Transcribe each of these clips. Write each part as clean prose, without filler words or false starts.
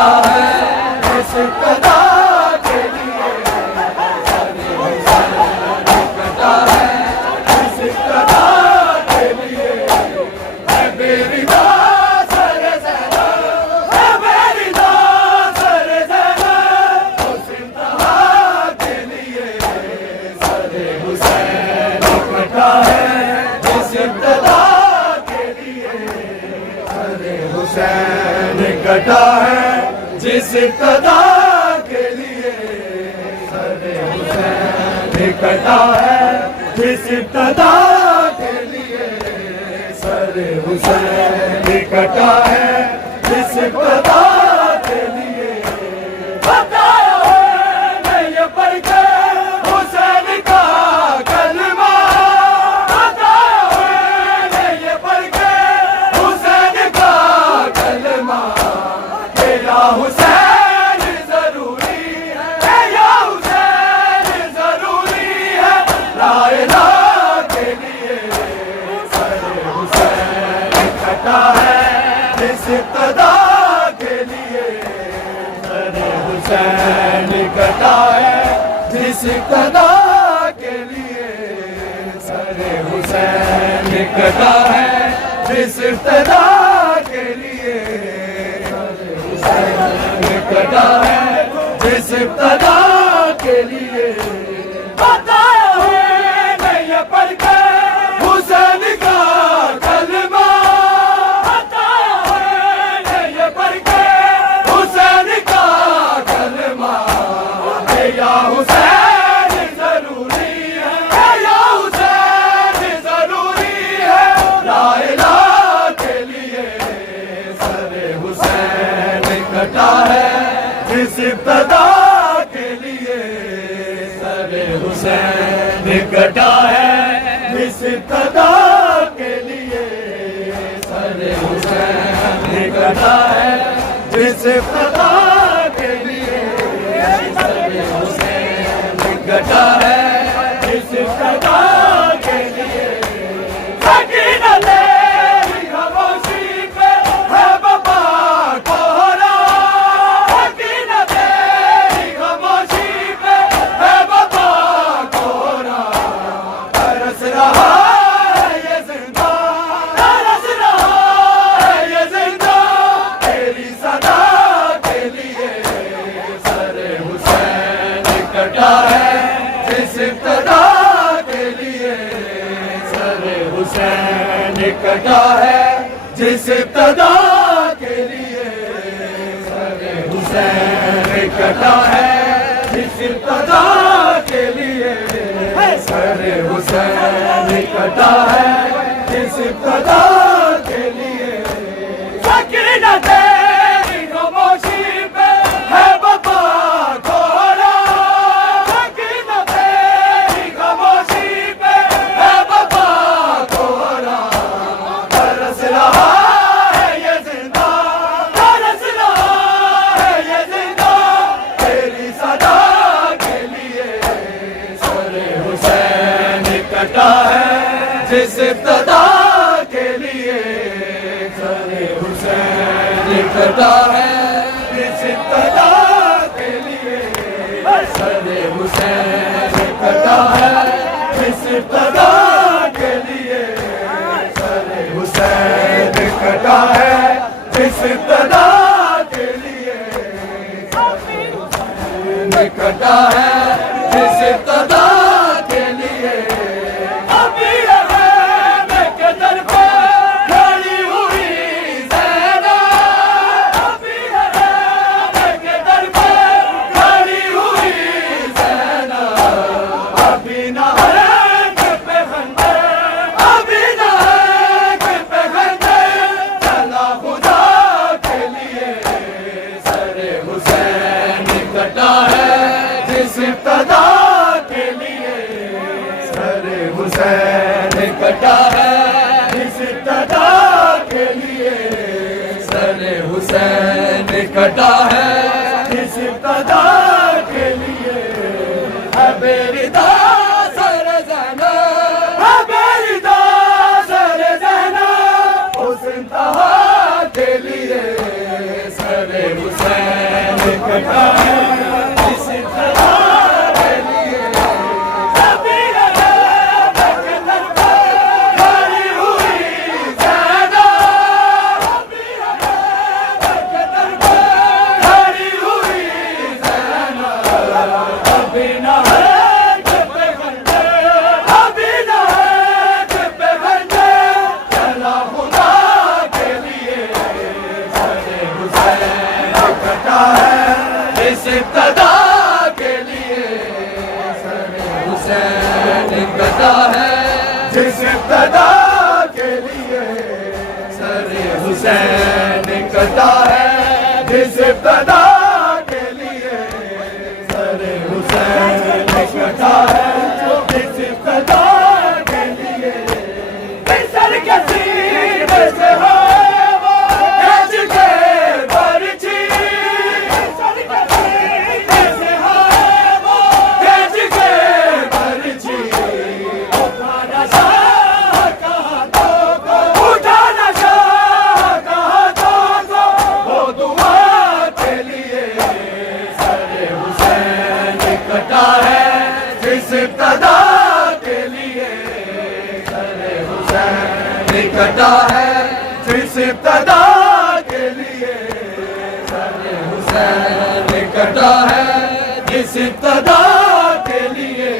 कटा है इस कदा के लिए, सरे हुसैन कटा है इस कदा के लिए। है बेरिदा सरे ज़ैनब, है बेरिदा सरे ज़ैनब, उस इंतहा के लिए सरे हुसैन कटा है इस इब्तिदा के लिए। सरे हुसैन कटा है जिस इब्तिदा के लिए, सरे हुसैन कटा है जिस इब्तिदा के लिए, सरे हुसैन कटा है जिस इब्तिदा के लिए। बताया है ये पढ़ के हुसैन का कलमा, बताया है ये पढ़ के हुसैन का कलमा, या हुसैन जरूरी है, या हुसैन जरूरी है ला इलाहा के लिए। सरे हुसैन कटा है जिस इब्तिदा के लिए, सरे हुसैन कटा है जिस इब्तिदा के लिए, सरे हुसैन कटा है जिस इब्तिदा के लिए, सरे हुसैन कटा है जिस इब्तिदा के लिए। बताया है मैं ये पढ़ के हुसैन का कलमा, बताया है मैं ये पढ़ के हुसैन का कलमा, या हुसैन जरूरी है, या हुसैन जरूरी है ला इलाहा के लिए। सरे हुसैन कटा है जिस इब्तिदा के लिए, सरे हुसैन कटा है जिस इब्तिदा के लिए, सरे हुसैन कटा है जिस इब्तिदा के लिए, सरे हुसैन कटा है जिस इब्तिदा के लिए। सकीना तेरी खामोशी पे है बाबा कोहरा, सकीना तेरी खामोशी पे है बाबा कोहरा, तरस रहा है ये जिंदा, तरस रहा है ये जिंदा तेरी सदा के लिए। सरे हुसैन कटा है जिस इब्तिदा के लिए, सरे हुसैन कटा है जिस इब्तिदा के लिए, सरे हुसैन कटा है जिस इब्तिदा के लिए, सरे हुसैन कटा है जिस इब्तिदा के लिए। सकीना तेरी खामोशी पे है बाबा कोहरा, सकीना तेरी खामोशी पे है बाबा कोहरा, तरस रहा है ये जिंदा, तरस रहा है ये जिंदा तेरी सदा के लिए। सरे हुसैन कटा है जिस इब्तिदा के लिए, सरे हुसैन कटा है जिस इब्तिदा के लिए, सरे हुसैन कटा है जिस इब्तिदा के लिए, सरे हुसैन कटा है जिस इब्तिदा के लिए, सरे हुसैन कटा है जिस इब्तिदा के लिए। अभी है मैं के दर पे खड़ी हुई ज़ैनब, अभी है मैं के दर पे खड़ी हुई ज़ैनब, अभी ना है कि पे खंजर, अभी ना है कि पे खंजर चला खुदा के लिए। सरे हुसैन कटा है जिस इब्तिदा के लिए, सरे हुसैन कटा है जिस इब्तिदा के लिए, सरे हुसैन कटा है जिस इब्तिदा के लिए। है बेरिदा सरे ज़ैनब, है बेरिदा सरे ज़ैनब, उस इंतहा के लिए। सरे हुसैन कटा है इस इब्तदा के लिए सभी बेकदर पे खड़ी हुई ज़ैनब सभी बेकदर पे खड़ी हुई ज़ैनब अभी न है पे घंटे अभी न है पे घंटे चला खुदा के लिए सरे हुसैन कटा है इस इब्तदा के लिए सरे हुसैन कटा है जिस इब्तदा के लिए सरे हुसैन कटा है जिस इब्तदा के लिए सरे हुसैन कटा है जिस इब्तदा के लिए सर के सीने से है वो गज के बरछी सर के सीने से है वो गज के बरछी उठाना शाह का हाथों को उठाना शाह का हाथों को वो दुआ के लिए सरे हुसैन कटा है जिस इब्तदा के लिए सरे हुसैन कटा है जिस इब्तदा के लिए सरे हुसैन कटा है जिस इब्तदा के लिए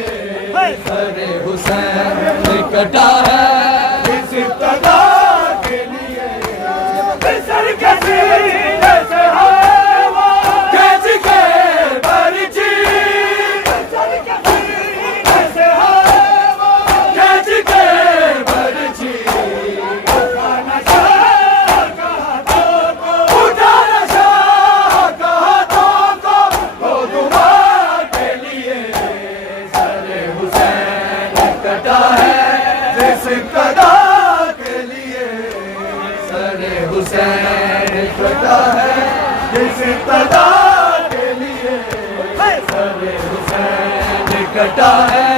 सरे हुसैन कटा है जिस इब्तदा के लिए सर के सीने से है वो गज के बरछी सर के सीने से है वो गज के बरछी उठाना शाह का हाथों को उठाना शाह का हाथों को वो दुआ के लिए सरे हुसैन कटा है जिस इब्तदा के लिए सरे हुसैन कटा है जिस इब्तदा के लिए सरे हुसैन कटा है